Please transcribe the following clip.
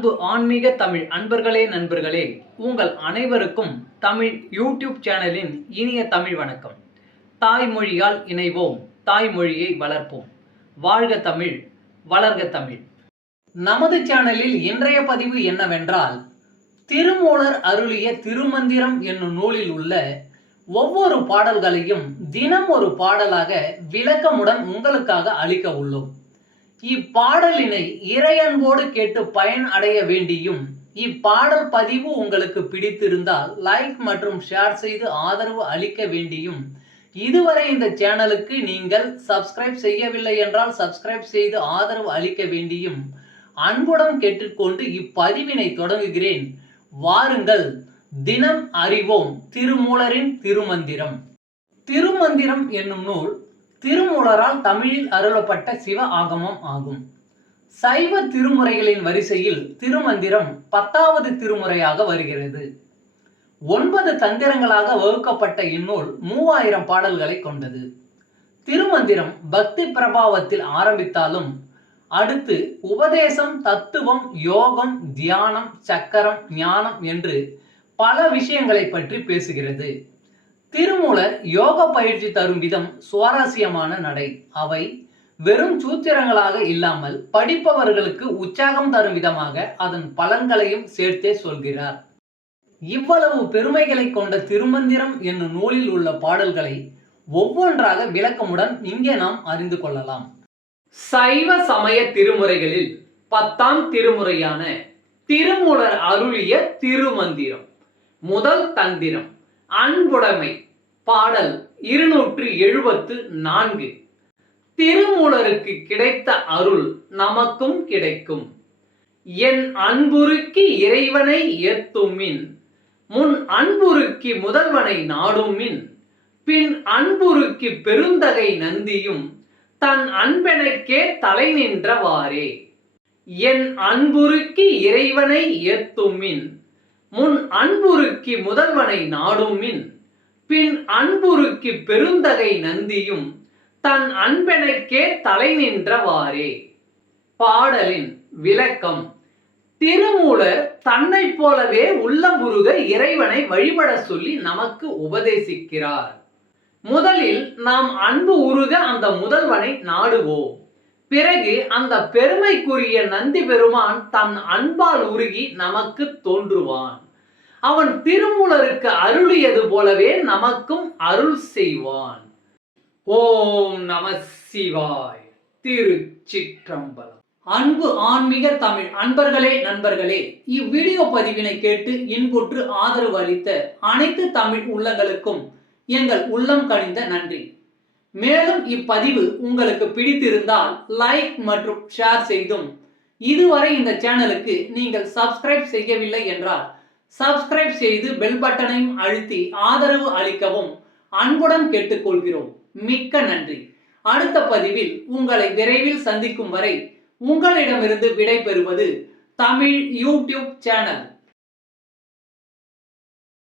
அன்பு ஆன்மீக தமிழ் அன்பர்களே நண்பர்களே, உங்கள் அனைவருக்கும் தமிழ் யூடியூப் சேனலின் இனிய தமிழ் வணக்கம். தாய்மொழியால் இணைவோம், தாய்மொழியை வளர்ப்போம். வாழ்க தமிழ், வளர்க தமிழ். நமது சேனலில் இன்றைய பதிவு என்னவென்றால், திருமூலர் அருளிய திருமந்திரம் என்னும் நூலில் உள்ள ஒவ்வொரு பாடல்களையும் தினம் ஒரு பாடலாக விளக்கமுடன் உங்களுக்காக அளிக்க உள்ளோம். இப்பாடலினை இறையன்போடு கேட்டு பயன் அடைய வேண்டியும், இப்பாடல் பதிவு உங்களுக்கு பிடித்திருந்தால் லைக் மற்றும் ஷேர் செய்து ஆதரவு அளிக்க வேண்டியும், இதுவரை இந்த சேனலுக்கு நீங்கள் சப்ஸ்கிரைப் செய்யவில்லை என்றால் சப்ஸ்கிரைப் செய்து ஆதரவு அளிக்க வேண்டியும் அன்புடன் கேட்டுக்கொண்டு இப்பதிவினை தொடங்குகிறேன். வாருங்கள், தினம் அறிவோம் திருமூலரின் திருமந்திரம். திருமந்திரம் என்னும் நூல் திருமூலரால் தமிழில் அருளப்பட்ட சிவ ஆகமம் ஆகும். சைவ திருமுறைகளின் வரிசையில் திருமந்திரம் 10வது திருமுறையாக வருகிறது. 9 தந்திரங்களாக வகுக்கப்பட்ட இந்நூல் 3000 பாடல்களை கொண்டது. திருமந்திரம் பக்தி பிரபாவத்தில் ஆரம்பித்தாலும் அடுத்து உபதேசம், தத்துவம், யோகம், தியானம், சக்கரம், ஞானம் என்று பல விஷயங்களை பற்றி பேசுகிறது. திருமூலர் யோக பயிற்சி தரும் விதம் சுவாரஸ்யமான நடை. அவை வெறும் சூத்திரங்களாக இல்லாமல் படிப்பவர்களுக்கு உற்சாகம் தரும் விதமாக அதன் பலன்களையும் சேர்த்தே சொல்கிறார். இவ்வளவு பெருமைகளை கொண்ட திருமந்திரம் என்னும் நூலில் உள்ள பாடல்களை ஒவ்வொன்றாக விளக்கமுடன் இங்கே நாம் அறிந்து கொள்ளலாம். சைவ சமய திருமுறைகளில் 10ஆம் திருமுறையான திருமூலர் அருளிய திருமந்திரம். முதல் தந்திரம் அன்புடைமை. பாடல் 274. திருமூலருக்கு கிடைத்த அருள் நமக்கும் கிடைக்கும். என் அன்புருக்கி இறைவனை ஏத்துமின், முன் அன்புருக்கி முதல்வனை நாடுமின், பின் அன்புருக்கி பெருந்தகை நந்தியும் தன் அன்பெனக்கே தலை நின்றவாறே. என் அன்புருக்கி இறைவனை ஏத்துமின், முன் அன்புருக்கி முதல்வனை நாடுமின், பின் அன்புருக்கி பெருந்தகை நந்தியும் தன் அன்பெனக்கே தலை நின்றவாறே. பாடலின் விளக்கம். திருமூலர் தன்னை போலவே உள்ளமுருக இறைவனை வழிபட சொல்லி நமக்கு உபதேசிக்கிறார். முதலில் நாம் அன்பு உருக அந்த முதல்வனை நாடுவோம். பிறகு அந்த பெருமைக்குரிய நந்தி பெருமான் தன் அன்பால் உருகி நமக்கு தோன்றுவான். அவன் திருமூலருக்கு அருளியது போலவே நமக்கும் அருள் செய்வான். ஓம் நம சிவாய். திருச்சிற்றம்பலம். அன்பு ஆன்மீக தமிழ் அன்பர்களே நண்பர்களே, இவ்வீடியோ பதிவினை கேட்டு இன்புற்று ஆதரவு அளித்த அனைத்து தமிழ் உள்ளங்களுக்கும் எங்கள் உள்ளம் கனிந்த நன்றி. மேலும் இப்பதிவு உங்களுக்கு பிடித்திருந்தால் லைக் மற்றும் ஷேர் செய்தும், இதுவரை இந்த சேனலுக்கு நீங்கள் சப்ஸ்கிரைப் செய்யவில்லை என்றால் சப்ஸ்கிரைப் செய்து பெல் பட்டனையும் அழுத்தி ஆதரவு அளிக்கவும் அன்புடன் கேட்டுக்கொள்கிறோம். மிக்க நன்றி. அடுத்த பதிவில் உங்களை விரைவில் சந்திக்கும் வரை உங்களிடமிருந்து விடை பெறுவது தமிழ் யூடியூப் சேனல்.